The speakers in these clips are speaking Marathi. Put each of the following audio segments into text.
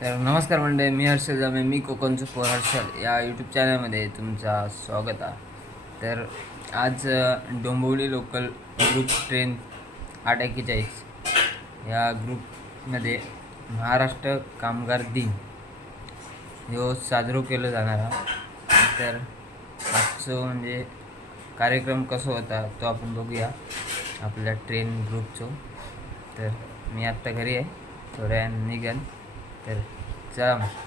तर नमस्कार मंडळी मी हर्षल जामे मी कोकणचं फोर हर्षल या यूट्यूब चॅनलमध्ये तुमचा स्वागत आहे. तर आज डोंबिवली लोकल ग्रुप ट्रेन आठ एक्केचाळीस या ग्रुपमध्ये महाराष्ट्र कामगार दिन हो साजरो केलं जाणार हा तर आजचं म्हणजे कार्यक्रम कसं होता तो आपण बघूया आपल्या ट्रेन ग्रुपचो तर मी आत्ता घरी आहे. थोड्या निघेन. तर चला मग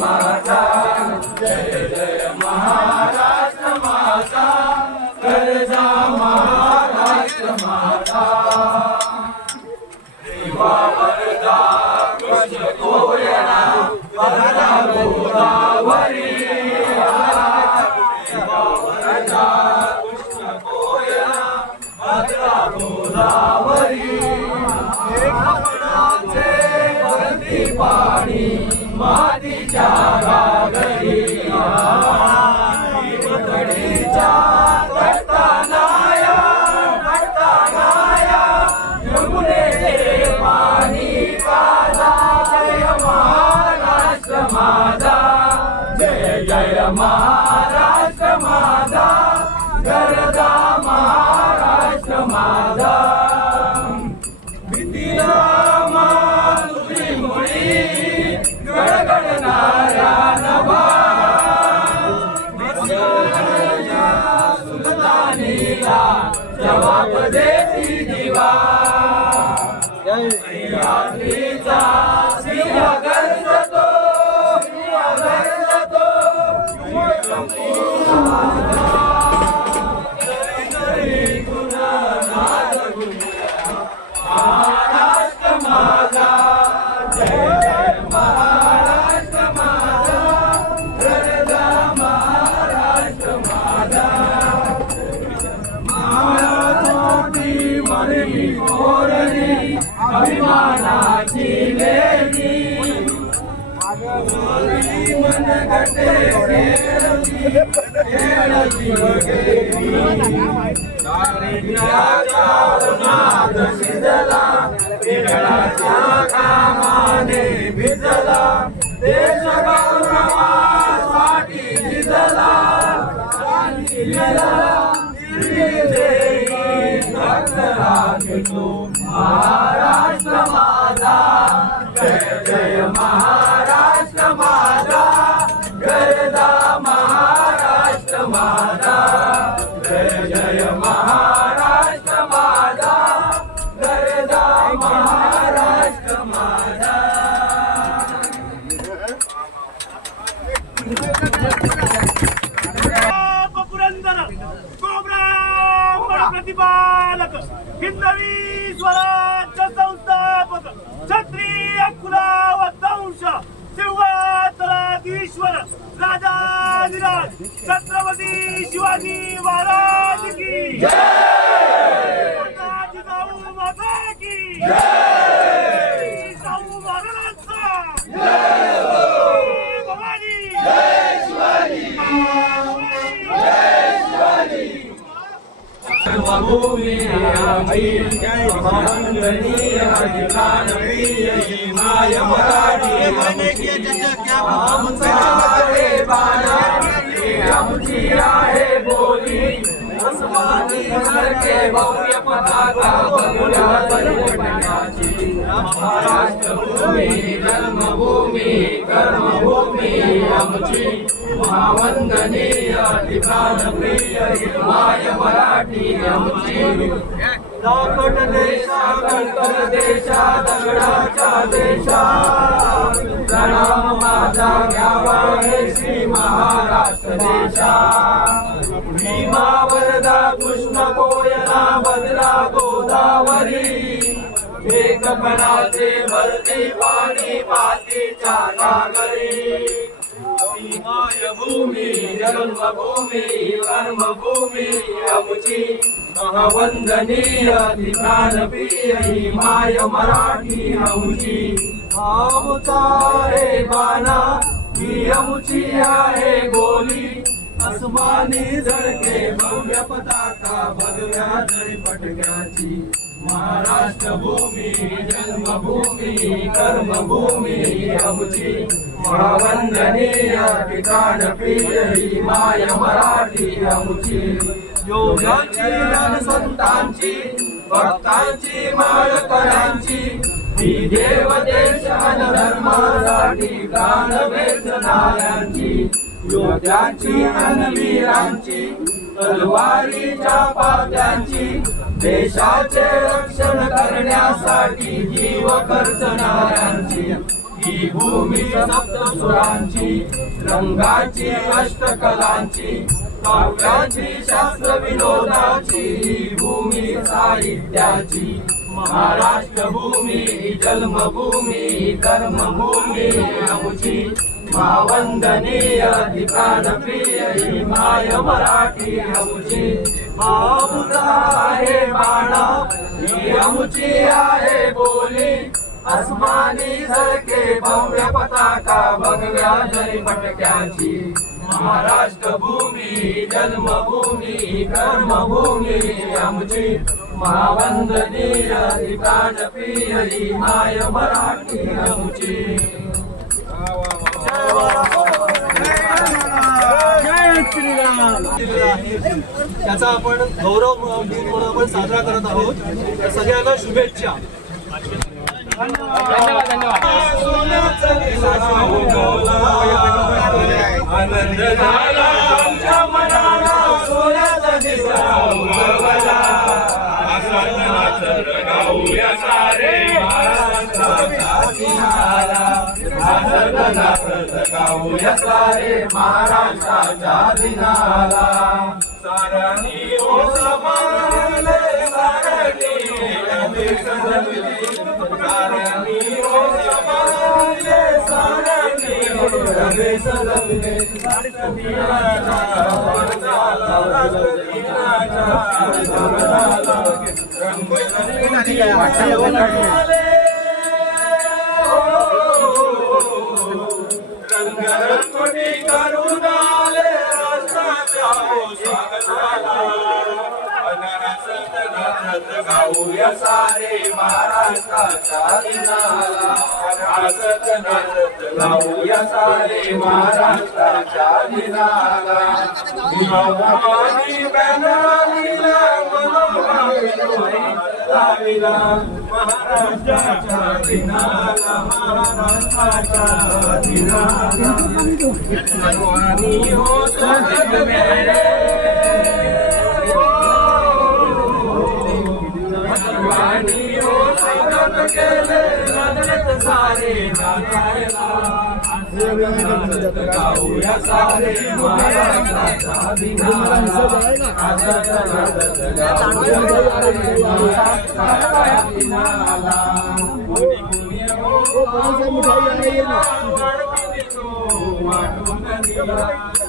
மாதா गोदावरी भरती पाणी मातीच्या गागरी पतडीच्या घडतानाया घडतानाया यमुनेचे पाणी काला जय महाराष्ट्र माझा जय जय महाराष्ट्र माझा माझा भीतीला मा तुझी मुळी गडगडणाऱ्या नभा सुलतानीला जवाब देती दिवा रात्रीचा सिंह गर्जतो सिंह गर्जतो संपूर्ण अभिमानाची लेणी मन गटे खेळती शिजला बिगडाच्या कामाने भिजला देश प्रवासाठी भिजला दिलेला दिली देई पुरंदर प्रतिपालक हिंदवी स्वराज्य संस्थापक क्षत्रिय कुलावंश शिवातराधीश्वर राजाधिराज छत्रपती शिवाजी महाराज की जय जाऊ माता की जय महाराजांचा भवानी शिवाजी जन्मभूमी आमची महामंडलीय प्राणप्रिय ही माय मराठी आमचा रे बाणा ही आमची आहे बोली भव्य पताका बंगल्या महाराष्ट्र भूमी जन्मभूमी कर्मभूमी आमची महावंदनीय प्राणप्रिय हिरवाय मराठी आमची दाखट देशा कणकर देशा दगडाच्या देशा प्रणाम माझा घ्यावा हे श्री महाराष्ट्र देशा भीमा वरदा कृष्ण कोयना बदला गोदावरी. एकपणाचे भरती पाणी मातीच्या नागरी. माय भूमी जन्मभूमी कर्मभूमी अमुची महावंदनीय प्राणप्रिय ही माय मराठी अमुची आमचा बाना ही अमुची आहे बोली. अस्मानी झळके भव्य पताका भगव्या जरी पटक्याची. महाराष्ट्र भूमी जन्मभूमी कर्मभूमी आमची महावंदनीय ठिकाण प्रिय ही माय मराठी आमची. योगाची आणि संतांची भक्तांची माळकरांची ही देव देश धर्मासाठी प्राण वेचणाऱ्यांची योगाची आणि वीरांची तलवारीच्या पात्यांची देशाचे रक्षण करण्यासाठी जीव खर्चणाऱ्यांची. ही भूमी सप्तसुरांची रंगाची अष्टकलांची काव्याची शास्त्र विनोदाची ही भूमी साहित्याची. महाराष्ट्र भूमी जन्मभूमी कर्मभूमी आमची. महावंदनीय प्राणप्रिय ही माय मराठी अमुची आमचा आहे बाणा ही अमुची आहे बोली. अस्मानी सरके भव्य पताका भगव्या जरी पटक्याची महाराष्ट्र भूमी जन्मभूमी कर्मभूमी आमची महावंदनीय प्राणप्रिय ही माय मराठी आमची त्याचा आपण गौरव दिन म्हणून आपण साजरा करत आहोत. सगळ्यांना शुभेच्छा. धन्यवाद धन्यवाद. आनंद गाऊया सारे महाराष्ट्राच्या दिनाला ओ समानले सारणी कधी ओ समानले सारणी कधी सजवले राष्ट्रदिनाच्या नाचत गाऊया सारे महाराष्ट्राच्या दिनाला. हसत नाचत गाऊया सारे महाराष्ट्राच्या दिनाला. नियमानी बॅनरला लाविला. महाराष्ट्राच्या दिनाला महाराष्ट्राच्या दिनाला. सर्वांनी हो महाराष्ट्राच्या दिनाला कोणी कोणी हो वाढविली तो वाटून दिला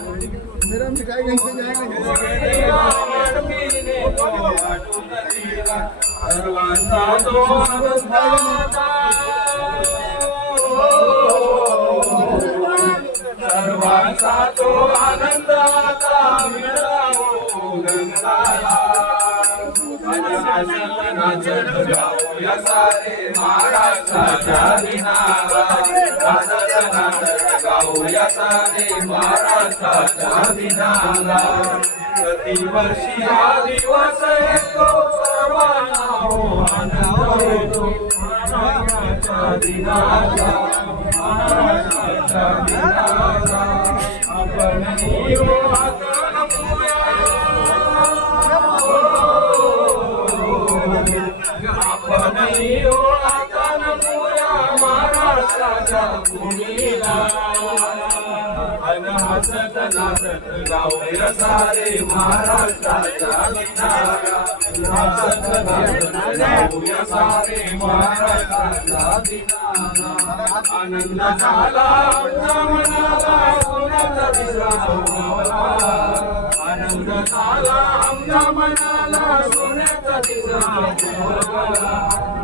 सर्वांचा तो आनंदाचा मिळावो गंगाला सारे महाराष्ट्राच्या दिनाला गाऊया सारे महाराष्ट्राच्या दिनाला प्रतिवर्षी हा दिवस येतो सर्वांना हो आनंद होतो महाराष्ट्राच्या दिनाला महाराष्ट्राच्या दिनाला आपण भूमीला अन हसत नाचत गाऊया सारे महाराष्ट्राच्या दिनाला हसत नाचत गाऊया सारे महाराष्ट्राच्या दिनाला आनंद झाला मनाला सोन्याचा दिसरा आनंद झाला आमच्या मनाला सोन्याचा दिसरा